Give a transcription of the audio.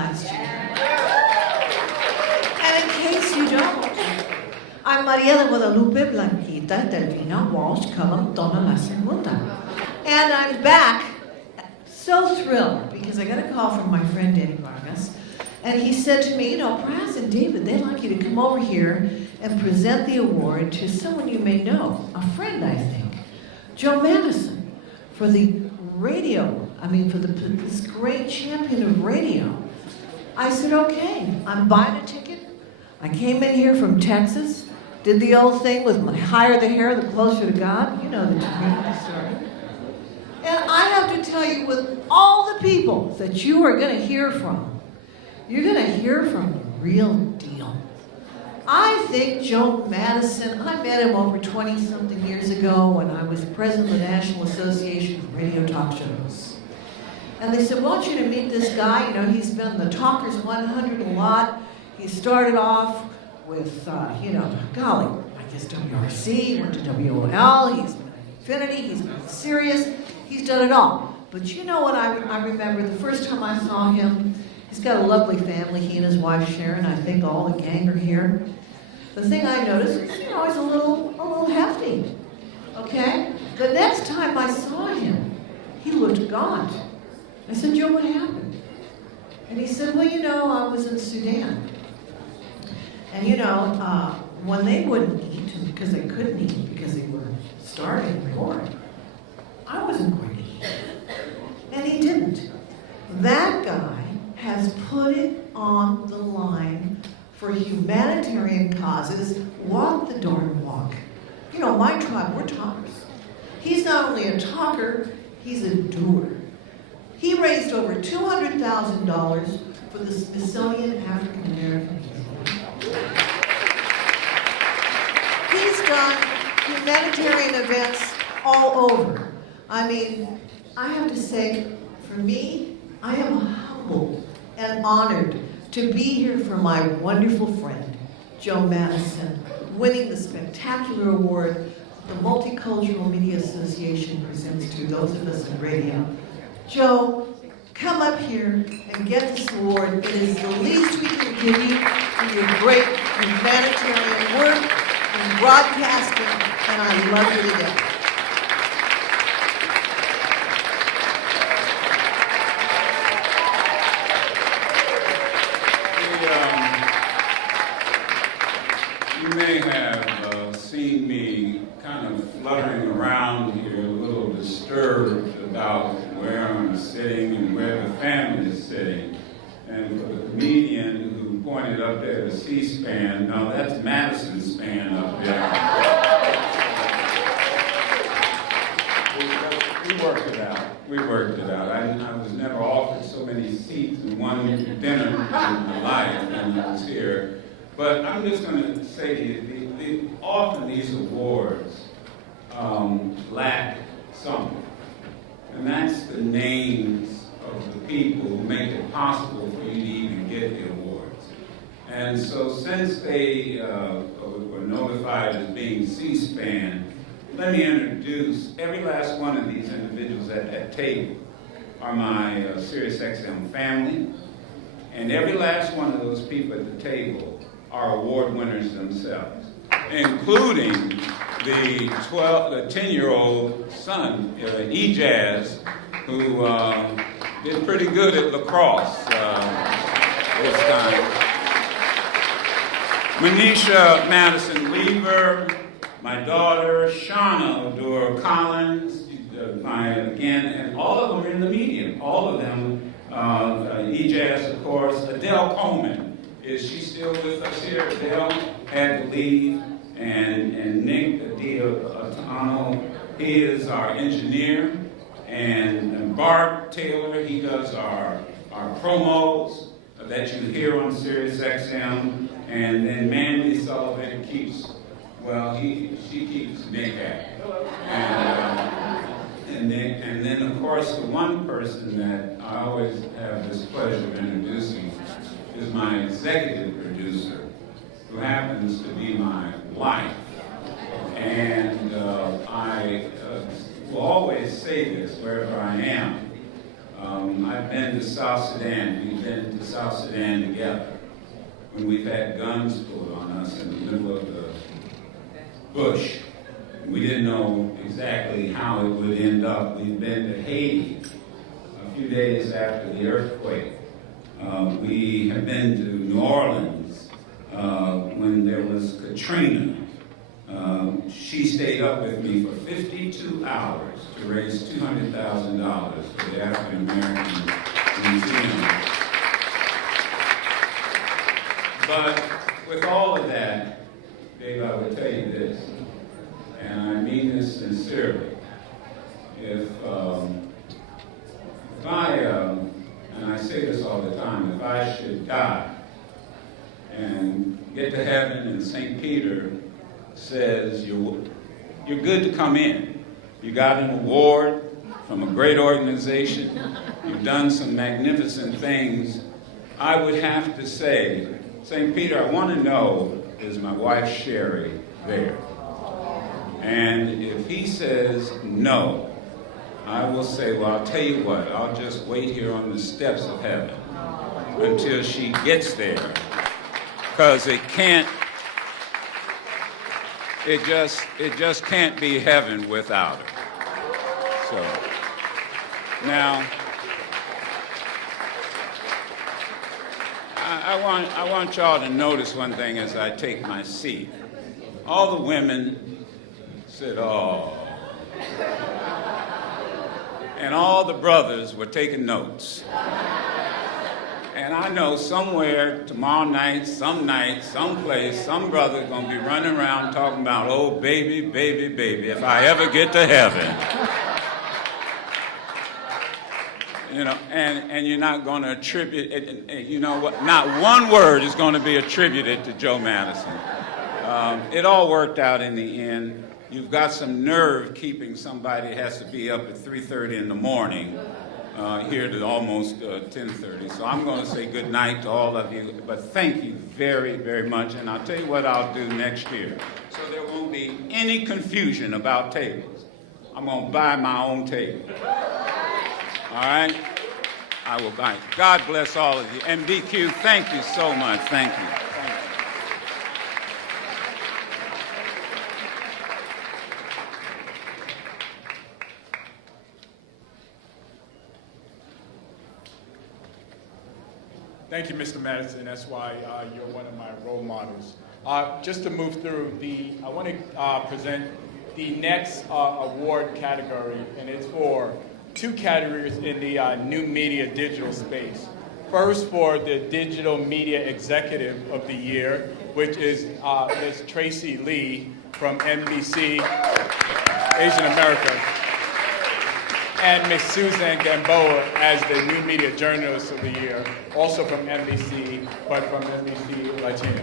last year. And in case you don't, I'm Maria de Guadalupe Blanquita Delvina Walsh Cullum Donna La Segunda. And I'm back, so thrilled, because I got a call from my friend Danny Vargas, and he said to me, you know, Praz and David, they'd like you to come over here and present the award to someone you may know, a friend, I think, Joe Madison, for the radio, for this great champion of radio. I said, okay, I'm buying a ticket. I came in here from Texas, did the old thing with the higher the hair, the closer to God. You know the story. And I have to tell you, with all the people that you are going to hear from, you're going to hear from the real deal. I think Joe Madison, I met him over 20-something years ago when I was president of the National Association of Radio Talk Shows. And they said, we want you to meet this guy. You know, he's been the Talkers 100 a lot. He started off with, golly, I guess WRC, went to WOL, he's been Infinity, he's been Sirius, he's done it all. But you know what I remember the first time I saw him? He's got a lovely family, he and his wife Sharon, I think all the gang are here. The thing I noticed is, he's a little hefty, okay? The next time I saw him, he looked gaunt. I said, Joe, what happened? And he said, well, I was in Sudan. And when they wouldn't eat, because they couldn't eat, because they were starving and poor, I wasn't going to eat. And he didn't. That guy has put it on the line for humanitarian causes. Walk the darn walk. My tribe, we're talkers. He's not only a talker, he's a doer. He raised over $200,000 for the Smithsonian African American Museum. He's done humanitarian events all over. I have to say, for me, I am humbled and honored to be here for my wonderful friend, Joe Madison, winning the spectacular award the Multicultural Media Association presents to those of us in radio. Joe, come up here and get this award. It is the least we can give you for your great humanitarian work in broadcasting, and I love you to death. You may have seen me kind of fluttering around here, a little disturbed about where I'm sitting and where the family is sitting. And for the comedian who pointed up there to C-SPAN, no, that's Madison's span up there. We worked it out. We worked it out. I was never offered so many seats in one dinner in my life than I was here. But I'm just going to say to you, often these awards lack something. And that's the names of the people who make it possible for you to even get the awards. And so since they were notified as being C-SPAN, let me introduce every last one of these individuals at that table are my SiriusXM family. And every last one of those people at the table are award winners themselves, including the 10-year-old son, E-Jazz, who did pretty good at lacrosse this time. Manisha Madison Weaver, my daughter, Shauna Odor Collins, and all of them are in the medium. All of them, E-Jazz, of course, Adele Coleman. Is she still with us here? Adele had to leave. And Nick Diatano, he is our engineer. And Bart Taylor, he does our promos that you hear on SiriusXM. And then Mandy Sullivan keeps, she keeps Nick happy. And then, of course, the one person that I always have this pleasure of introducing is my executive producer, who happens to be my wife. And I will always say this wherever I am. I've been to South Sudan. We've been to South Sudan together when we've had guns pulled on us in the middle of the bush. We didn't know exactly how it would end up. We've been to Haiti a few days after the earthquake. We have been to New Orleans when there was Katrina. She stayed up with me for 52 hours to raise $200,000 for the African American Museum. But with all of that, Dave, I would tell you this, and I mean this sincerely. If I, and I say this all the time, if I should die and get to heaven and St. Peter says, you're good to come in. You got an award from a great organization. You've done some magnificent things. I would have to say, St. Peter, I want to know, is my wife Sherry there? And if he says no, I will say, well, I'll tell you what, I'll just wait here on the steps of heaven until she gets there. Because it just can't be heaven without her. So, now, I want y'all to notice one thing as I take my seat. All the women said, oh. And all the brothers were taking notes. And I know somewhere tomorrow night, someplace, some brother's gonna be running around talking about, oh, baby, baby, baby, if I ever get to heaven. You know, and you're not gonna attribute it, you know what, not one word is gonna be attributed to Joe Madison. It all worked out in the end. You've got some nerve keeping somebody who has to be up at 3:30 in the morning here to almost 10:30. So I'm going to say good night to all of you, but thank you very, very much. And I'll tell you what I'll do next year. So there won't be any confusion about tables. I'm going to buy my own table. All right? I will buy it. God bless all of you. MBQ, thank you so much. Thank you. Thank you, Mr. Madison. That's why you're one of my role models. Just to move through, I want to present the next award category, and it's for two categories in the new media digital space. First, for the Digital Media Executive of the Year, which is Ms. Tracy Lee from NBC Asian America, and Ms. Susan Gamboa as the New Media Journalist of the Year, also from NBC, but from NBC Latino.